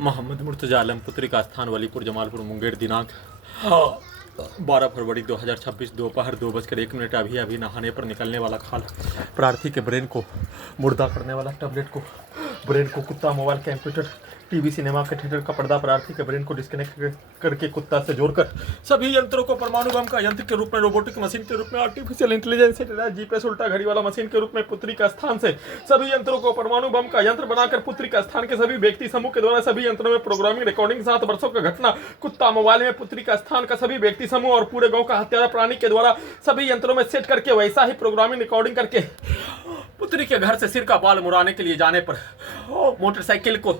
मोहम्मद मुर्तजा आलम पुत्री का स्थान वलीपुर जमालपुर मुंगेर दिनांक 12 फरवरी 2026 दोपहर 2:01 अभी नहाने पर निकलने वाला खाल प्रार्थी के ब्रेन को मुर्दा करने वाला टैबलेट को ब्रेन को कुत्ता मोबाइल कंप्यूटर टीवी सिनेमा के थिएटर का पर्दा प्रार्थी के ब्रेन को डिस्कनेक्ट करके कुत्ता से जोड़कर सभी यंत्रों को परमाणु बम का यंत्र के रूप में रोबोटिक मशीन के रूप में आर्टिफिशियल इंटेलिजेंस से जीपीएस उल्टा घड़ी वाला मशीन के रूप में पुत्री का स्थान से सभी यंत्रों को परमाणु बम का यंत्र बनाकर पुत्री का स्थान के सभी व्यक्ति समूह के द्वारा सभी यंत्रों में प्रोग्रामिंग रिकॉर्डिंग 7 वर्षों का घटना कुत्ता मोबाइल में पुत्री का स्थान का सभी व्यक्ति समूह और पूरे गांव का हत्यारा प्राणी के द्वारा सभी यंत्रों में सेट करके वैसा ही प्रोग्रामिंग रिकॉर्डिंग करके पुत्री के घर से सिर का बाल मुड़ाने के लिए जाने पर मोटरसाइकिल को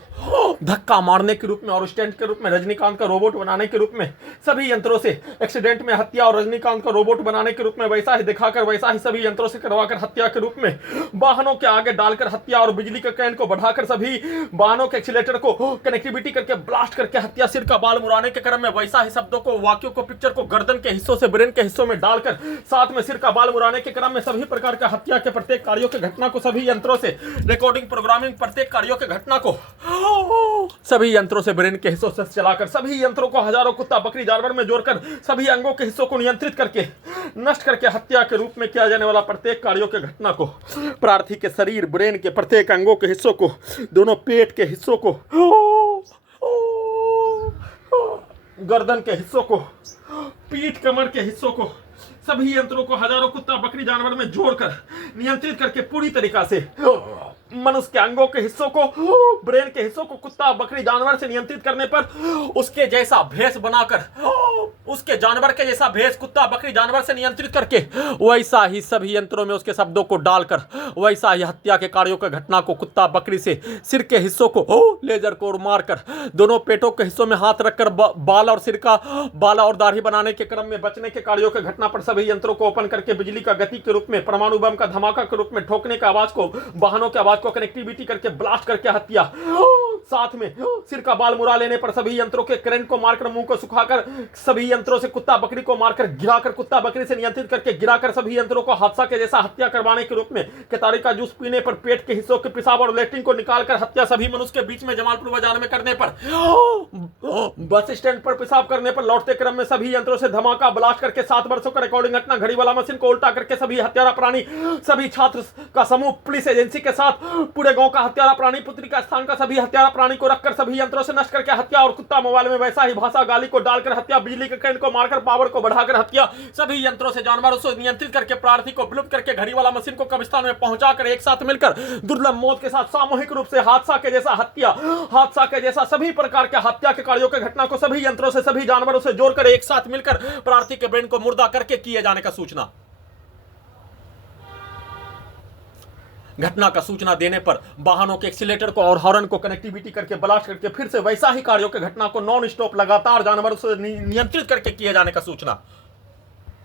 धक्का मारने के रूप में और स्टैंड के रूप में रजनीकांत का रोबोट बनाने के रूप में सभी यंत्रों से एक्सीडेंट में हत्या और रजनीकांत का रोबोट बनाने के रूप में वैसा ही दिखाकर वैसा ही सभी यंत्रों से करवाकर हत्या के रूप में वाहनों के आगे डालकर हत्या और बिजली के करंट को बढ़ाकर सभी वाहनों के एक्सीलेटर को कनेक्टिविटी करके ब्लास्ट करके हत्या सिर का बाल मुड़ाने के क्रम में वैसा ही शब्दों को वाक्यों को पिक्चर को गर्दन के हिस्सों से ब्रेन के हिस्सों में डालकर साथ में सिर का बाल मुड़ाने के क्रम में सभी प्रकार का हत्या के प्रत्येक कार्यों के घटना को सभी यंत्रों से रिकॉर्डिंग प्रोग्रामिंग प्रत्येक कार्यों के घटना को सभी यंत्रों से ब्रेन के हिस्सों से चलाकर सभी यंत्रों को हजारों कुत्ता बकरी जानवर में जोड़कर सभी अंगों के हिस्सों को नियंत्रित करके नष्ट करके हत्या के रूप में किया जाने वाला प्रत्येक कार्यों के घटना को प्रार्थी के शरीर ब्रेन के प्रत्येक अंगों के हिस्सों को दोनों पेट के हिस्सों को गर्दन के हिस्सों को पीठ कमर के हिस्सों को सभी यंत्रों को हजारों कुत्ता बकरी जानवर में जोड़कर नियंत्रित करके पूरी तरीका से मनुष्य के अंगों के हिस्सों को ब्रेन के हिस्सों को कुत्ता बकरी जानवर से नियंत्रित करने पर उसके जैसा भेष बनाकर उसके जानवर के जैसा भेष कुत्ता बकरी जानवर से नियंत्रित करके वैसा ही सभी यंत्रों में उसके शब्दों को डालकर वैसा ही हत्या के कार्यों के घटना को कुत्ता बकरी से सिर के हिस्सों को लेजर को मारकर दोनों पेटों के हिस्सों में हाथ रखकर बाल और सिर का बाला और दाढ़ी बनाने के क्रम में बचने के कार्यों के घटना पर सभी यंत्रों को ओपन करके बिजली का गति के रूप में परमाणु बम का धमाका के रूप में ठोकने का आवाज को वाहनों के आवाज को कनेक्टिविटी करके ब्लास्ट करके हत्या साथ में सिर का बाल मुड़ा लेने पर सभी यंत्रों के करंट को मारकर मुंह को सुखाकर सभी यंत्रों से कुत्ता बकरी को मारकर गिराकर कुत्ता बकरी से नियंत्रित करके गिराकर सभी यंत्रों को हादसा के जैसा हत्या करवाने के रूप में केतारी का जूस पीने पर पेट के हिस्सों के पेशाब और लेट्रिन को निकालकर हत्या सभी मनुष्य के बीच में जमालपुर बाजार में करने पर बस स्टैंड पर पेशाब करने पर लौटते क्रम में सभी यंत्रों से धमाका ब्लास्ट करके 7 वर्षों का रिकॉर्डिंग घटना घड़ी वाला मशीन को उल्टा करके सभी हत्यारा प्राणी सभी छात्र का समूह पुलिस एजेंसी के साथ पूरे गांव का हत्यारा प्राणी पुत्री का स्थान का सभी हत्यारा प्राणी को रखकर सभी यंत्रों से नष्ट करके हत्या और कुत्ता मोबाइल में वैसा ही भाषा गाली को डालकर हत्या बिजली के करंट को मारकर पावर को बढ़ाकर हत्या सभी यंत्रों से जानवरों से नियंत्रित करके प्रार्थी को विलुप्त करके घड़ी वाला मशीन को कब्रिस्तान में पहुंचाकर एक साथ मिलकर दुर्लभ मौत के साथ सामूहिक रूप से हादसा के जैसा हत्या हादसा के जैसा सभी प्रकार के हत्या के कार्यों के घटना को सभी यंत्रों से सभी जानवरों से जोड़कर एक साथ मिलकर प्रार्थी के ब्रेन को मुर्दा करके किए जाने का सूचना घटना का सूचना देने पर वाहनों के एक्सीलेटर को और हॉर्न को कनेक्टिविटी करके ब्लास्ट करके फिर से वैसा ही कार्यों के घटना को नॉन स्टॉप लगातार जानवरों से नियंत्रित करके किए जाने का सूचना